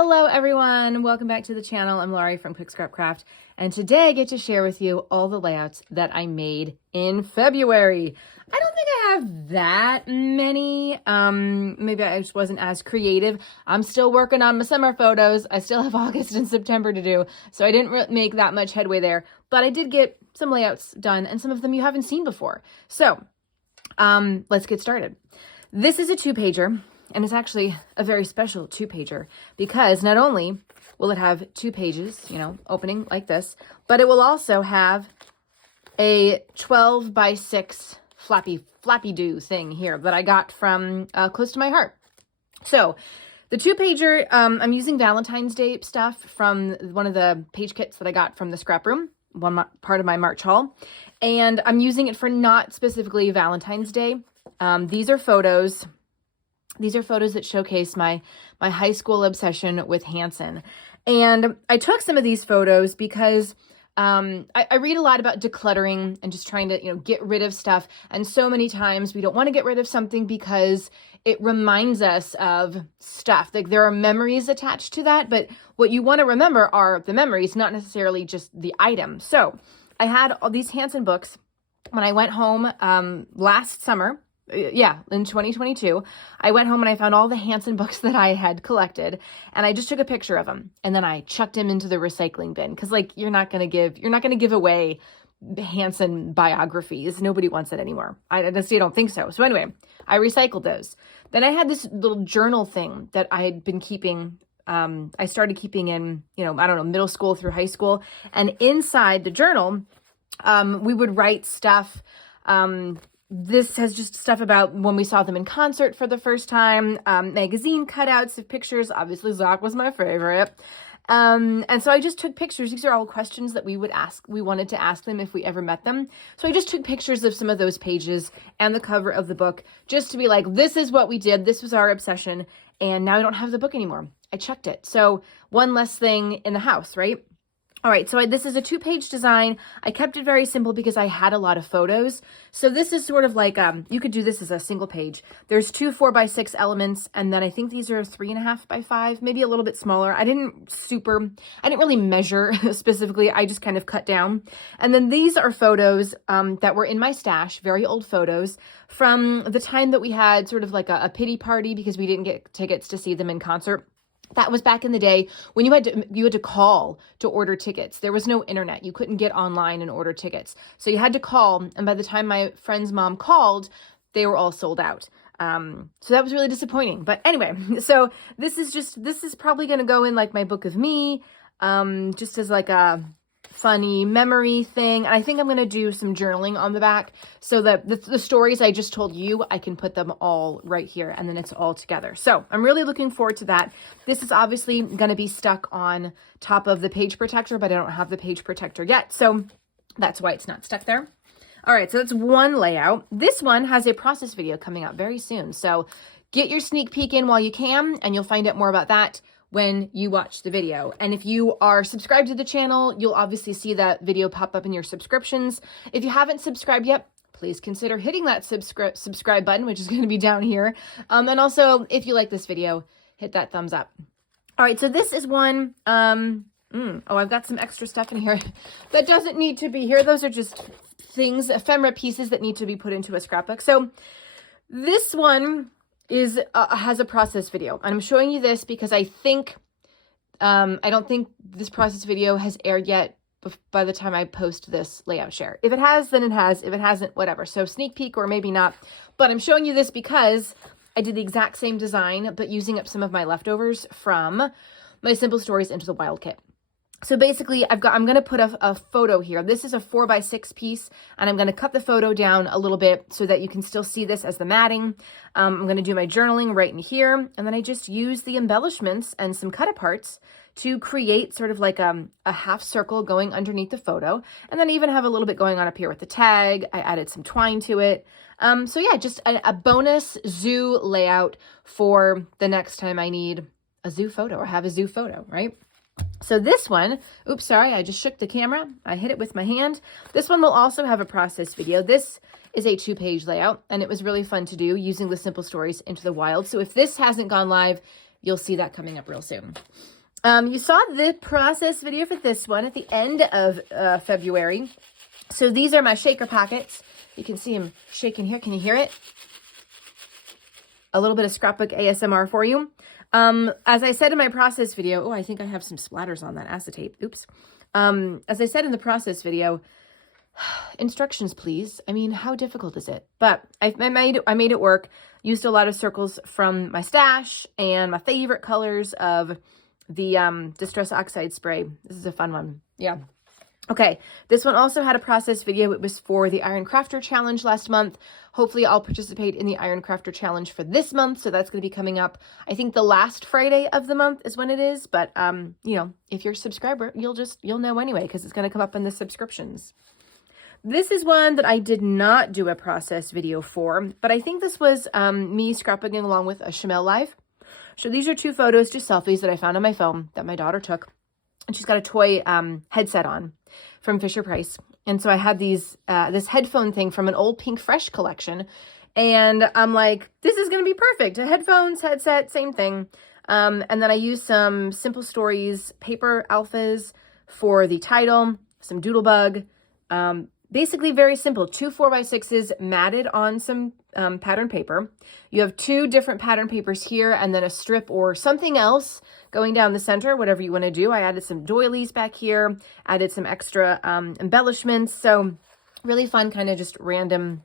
Hello everyone, welcome back to the channel. I'm Laurie from Quick Scrap Craft, and today I get to share with you all the layouts that I made in February. I don't think I have that many. Maybe I just wasn't as creative. I'm still working on my summer photos. I still have August and September to do, so I didn't make that much headway there, but I did get some layouts done, and some of them you haven't seen before. So let's get started. This is a 2-pager. And it's actually a very special 2-pager because not only will it have 2 pages, opening like this, but it will also have a 12 by 6 flappy do thing here that I got from Close to My Heart. So the 2-pager, I'm using Valentine's Day stuff from one of the page kits that I got from the scrap room, part of my March haul. And I'm using it for not specifically Valentine's Day. These are photos. These are photos that showcase my high school obsession with Hanson. And I took some of these photos because I read a lot about decluttering and just trying to, get rid of stuff. And so many times we don't want to get rid of something because it reminds us of stuff. Like there are memories attached to that, but what you want to remember are the memories, not necessarily just the item. So I had all these Hanson books when I went home last summer. In 2022, I went home and I found all the Hanson books that I had collected, and I just took a picture of them, and then I chucked them into the recycling bin because, you're not gonna give away Hanson biographies. Nobody wants it anymore. I don't think so. So anyway, I recycled those. Then I had this little journal thing that I had been keeping. I started keeping in, middle school through high school, and inside the journal, we would write stuff. This has just stuff about when we saw them in concert for the first time, magazine cutouts of pictures. Obviously, Zach was my favorite. And so I just took pictures. These are all questions that we wanted to ask them if we ever met them. So I just took pictures of some of those pages and the cover of the book just to be like, this is what we did. This was our obsession. And now I don't have the book anymore. I chucked it. So one less thing in the house, right? All right, so this is a 2-page design. I kept it very simple because I had a lot of photos. So this is sort of like, you could do this as a single page. There's 2 4x6 elements, and then I think these are 3.5 by 5, maybe a little bit smaller. I didn't really measure specifically. I just kind of cut down. And then these are photos that were in my stash, very old photos from the time that we had sort of like a pity party because we didn't get tickets to see them in concert. That was back in the day when you had to call to order tickets. There was no internet. You couldn't get online and order tickets. So you had to call. And by the time my friend's mom called, they were all sold out. So that was really disappointing. But anyway, so this is probably going to go in like my book of me, just as like a funny memory thing. And I think I'm going to do some journaling on the back so that the stories I just told you, I can put them all right here and then it's all together. So I'm really looking forward to that. This is obviously going to be stuck on top of the page protector, but I don't have the page protector yet. So that's why it's not stuck there. All right, so that's one layout. This one has a process video coming out very soon. So get your sneak peek in while you can, and you'll find out more about that when you watch the video. And if you are subscribed to the channel, you'll obviously see that video pop up in your subscriptions. If you haven't subscribed yet, please consider hitting that subscribe button, which is going to be down here. And also, if you like this video, hit that thumbs up. All right, so this is one, I've got some extra stuff in here that doesn't need to be here. Those are just things, ephemera pieces that need to be put into a scrapbook. So this one has a process video, and I'm showing you this because I think I don't think this process video has aired yet by the time I post this layout share. If it has, then it has. If it hasn't, whatever. So sneak peek or maybe not, but I'm showing you this because I did the exact same design but using up some of my leftovers from my Simple Stories Into the Wild kit. So basically, I'm going to put a photo here. This is a 4x6 piece, and I'm going to cut the photo down a little bit so that you can still see this as the matting. I'm going to do my journaling right in here, and then I just use the embellishments and some cut aparts to create sort of like a half circle going underneath the photo, and then I even have a little bit going on up here with the tag. I added some twine to it. So yeah, just a bonus zoo layout for the next time I need a zoo photo or have a zoo photo, right? So this one, oops, sorry, I just shook the camera. I hit it with my hand. This one will also have a process video. This is a 2-page layout, and it was really fun to do using the Simple Stories Into the Wild. So if this hasn't gone live, you'll see that coming up real soon. You saw the process video for this one at the end of February. So these are my shaker packets. You can see them shaking here. Can you hear it? A little bit of Scrapbook ASMR for you. As I said in my process video, oh, I think I have some splatters on that acetate. Oops. As I said in the process video, instructions, please. I mean, how difficult is it? But I made it work. Used a lot of circles from my stash and my favorite colors of the Distress Oxide spray. This is a fun one. Yeah. Okay, this one also had a process video. It was for the Iron Crafter Challenge last month. Hopefully I'll participate in the Iron Crafter Challenge for this month, so that's going to be coming up. I think the last Friday of the month is when it is, but you know, if you're a subscriber, you'll know anyway, because it's going to come up in the subscriptions. This is one that I did not do a process video for, but I think this was me scrapbooking along with a Chamel Live. So these are 2 photos, just selfies that I found on my phone that my daughter took. And she's got a toy headset on from Fisher-Price. And so I had this headphone thing from an old Pink Fresh collection. And I'm like, this is going to be perfect. Headphones, headset, same thing. And then I used some Simple Stories paper alphas for the title, some Doodlebug. Basically very simple. 2 4x6s matted on some pattern paper. You have 2 different pattern papers here and then a strip or something else going down the center, whatever you want to do. I added some doilies back here, added some extra embellishments. So really fun, kind of just random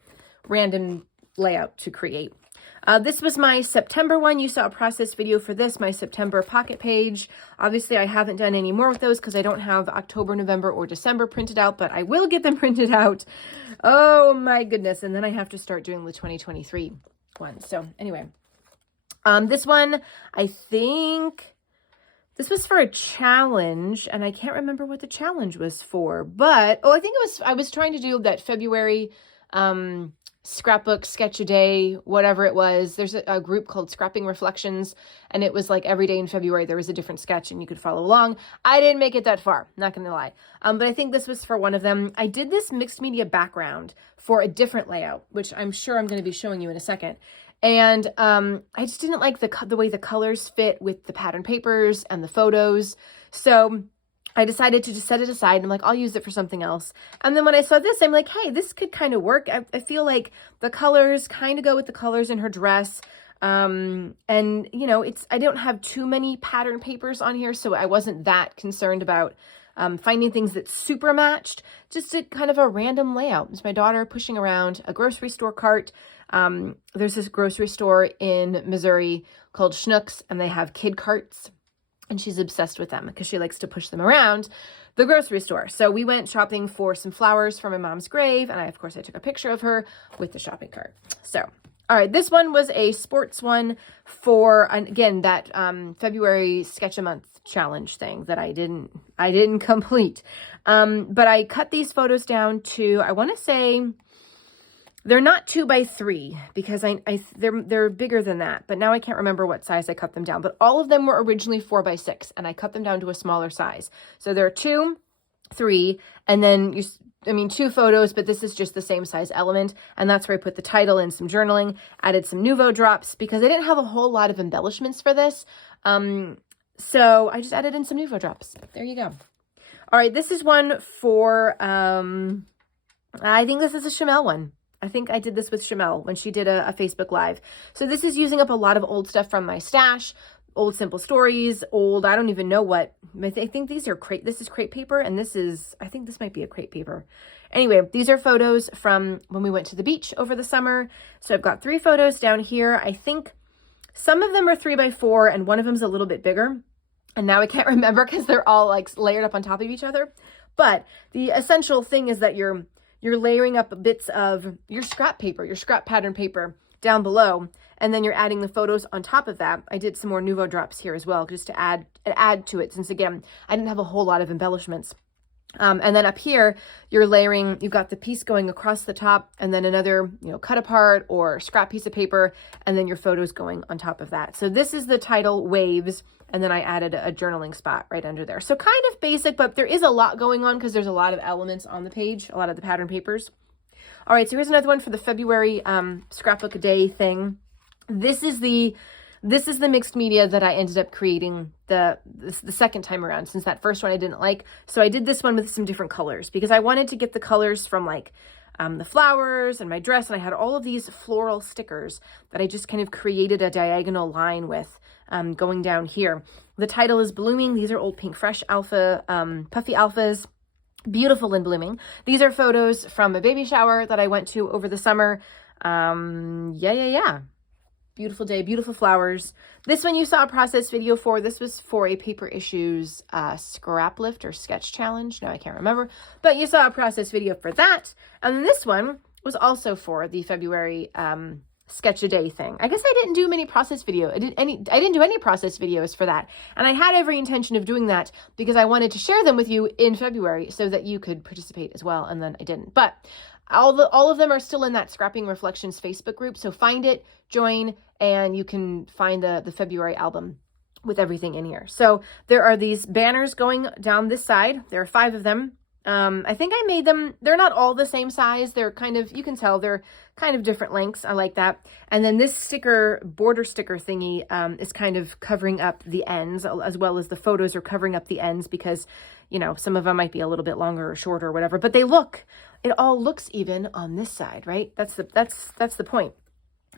layout to create. This was my September one. You saw a process video for this, my September pocket page. Obviously, I haven't done any more with those because I don't have October, November, or December printed out, but I will get them printed out. Oh my goodness. And then I have to start doing the 2023 one. So anyway, this one, I think this was for a challenge, and I can't remember what the challenge was for, but, oh, I think I was trying to do that February, scrapbook sketch a day, whatever it was. There's a group called Scrapping Reflections, and it was like every day in February there was a different sketch and you could follow along. I didn't make it that far, not gonna lie, but I think this was for one of them. I did this mixed media background for a different layout, which I'm sure I'm going to be showing you in a second. And I just didn't like the way the colors fit with the pattern papers and the photos, so I decided to just set it aside. I'm like, I'll use it for something else. And then when I saw this, I'm like, hey, this could kind of work. I feel like the colors kind of go with the colors in her dress. And you know, I don't have too many pattern papers on here, so I wasn't that concerned about finding things that super matched. Just a kind of a random layout. It's my daughter pushing around a grocery store cart. There's this grocery store in Missouri called Schnucks, and they have kid carts. And she's obsessed with them because she likes to push them around the grocery store. So we went shopping for some flowers for my mom's grave. And of course, I took a picture of her with the shopping cart. So, all right, this one was a sports one for, again, that February sketch a month challenge thing that I didn't complete. But I cut these photos down to, I want to say, they're not 2x3 because they're bigger than that, but now I can't remember what size I cut them down, but all of them were originally 4x6 and I cut them down to a smaller size. So there are 2, 3, and then 2 photos, but this is just the same size element. And that's where I put the title and some journaling, added some Nouveau drops because I didn't have a whole lot of embellishments for this. So I just added in some Nouveau drops. There you go. All right. This is one for, I think this is a Chamel one. I think I did this with Chamel when she did a Facebook Live. So this is using up a lot of old stuff from my stash, old Simple Stories, old, I don't even know what. I think these are this is crepe paper, and I think this might be a crepe paper. Anyway, these are photos from when we went to the beach over the summer. So I've got 3 photos down here. I think some of them are 3x4 and one of them's a little bit bigger. And now I can't remember because they're all like layered up on top of each other. But the essential thing is that you're layering up bits of your scrap paper, your scrap pattern paper down below, and then you're adding the photos on top of that. I did some more Nouveau drops here as well, just to add to it, since again, I didn't have a whole lot of embellishments. And then up here, you've got the piece going across the top and then another, cut apart or scrap piece of paper, and then your photos going on top of that. So this is the title, Waves, and then I added a journaling spot right under there. So kind of basic, but there is a lot going on because there's a lot of elements on the page, a lot of the pattern papers. All right, so here's another one for the February scrapbook a day thing. This is the This is the mixed media that I ended up creating the second time around, since that first one I didn't like. So I did this one with some different colors because I wanted to get the colors from like the flowers and my dress. And I had all of these floral stickers that I just kind of created a diagonal line with going down here. The title is Blooming. These are Old Pink Fresh Alpha, Puffy Alphas. Beautiful and blooming. These are photos from a baby shower that I went to over the summer. Yeah. Beautiful day, beautiful flowers. This one you saw a process video for. This was for a Paper Issues scrap lift or sketch challenge. No, I can't remember. But you saw a process video for that. And then this one was also for the February sketch a day thing. I guess I didn't do many process video. I didn't do any process videos for that. And I had every intention of doing that because I wanted to share them with you in February so that you could participate as well. And then I didn't. But all of them are still in that Scrapping Reflections Facebook group. So find it, join, and you can find the February album with everything in here. So there are these banners going down this side. There are 5 of them. I think I made them, they're not all the same size. They're kind of, you can tell they're kind of different lengths. I like that. And then this sticker, border sticker thingy, is kind of covering up the ends, as well as the photos are covering up the ends because, you know, some of them might be a little bit longer or shorter or whatever, but it all looks even on this side, right? That's the point.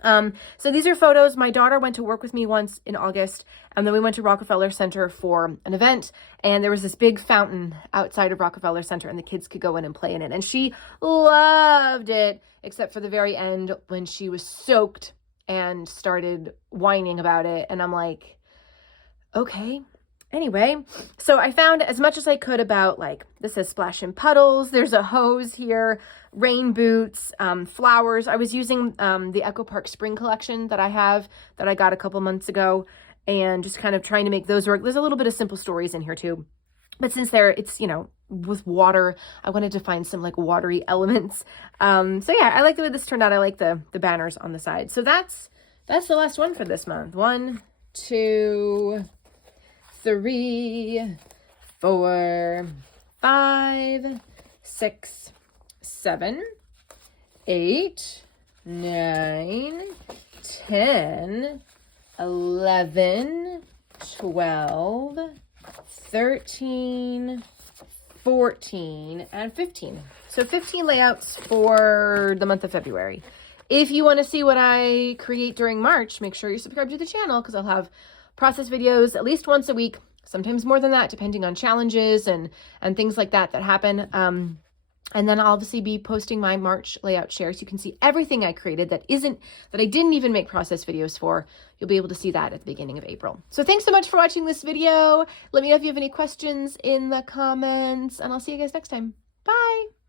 So these are photos. My daughter went to work with me once in August, and then we went to Rockefeller Center for an event, and there was this big fountain outside of Rockefeller Center, and the kids could go in and play in it, and she loved it, except for the very end when she was soaked and started whining about it, and I'm like, okay. Anyway, so I found as much as I could about, like, this says Splash and Puddles. There's a hose here, rain boots, flowers. I was using the Echo Park Spring collection that I got a couple months ago, and just kind of trying to make those work. There's a little bit of simple stories in here too. But since it's, you know, with water, I wanted to find some like watery elements. So yeah, I like the way this turned out. I like the banners on the side. So that's the last one for this month. 1, 2, 3, 4, 5, 6, 7, 8, 9, 10, 11, 12, 13, 14, and 15. So 15 layouts for the month of February. If you want to see what I create during March, make sure you subscribe to the channel because I'll have process videos at least once a week, sometimes more than that, depending on challenges and things like that happen. And then I'll obviously be posting my March layout share, so you can see everything I created that I didn't even make process videos for. You'll be able to see that at the beginning of April. So thanks so much for watching this video. Let me know if you have any questions in the comments, and I'll see you guys next time. Bye.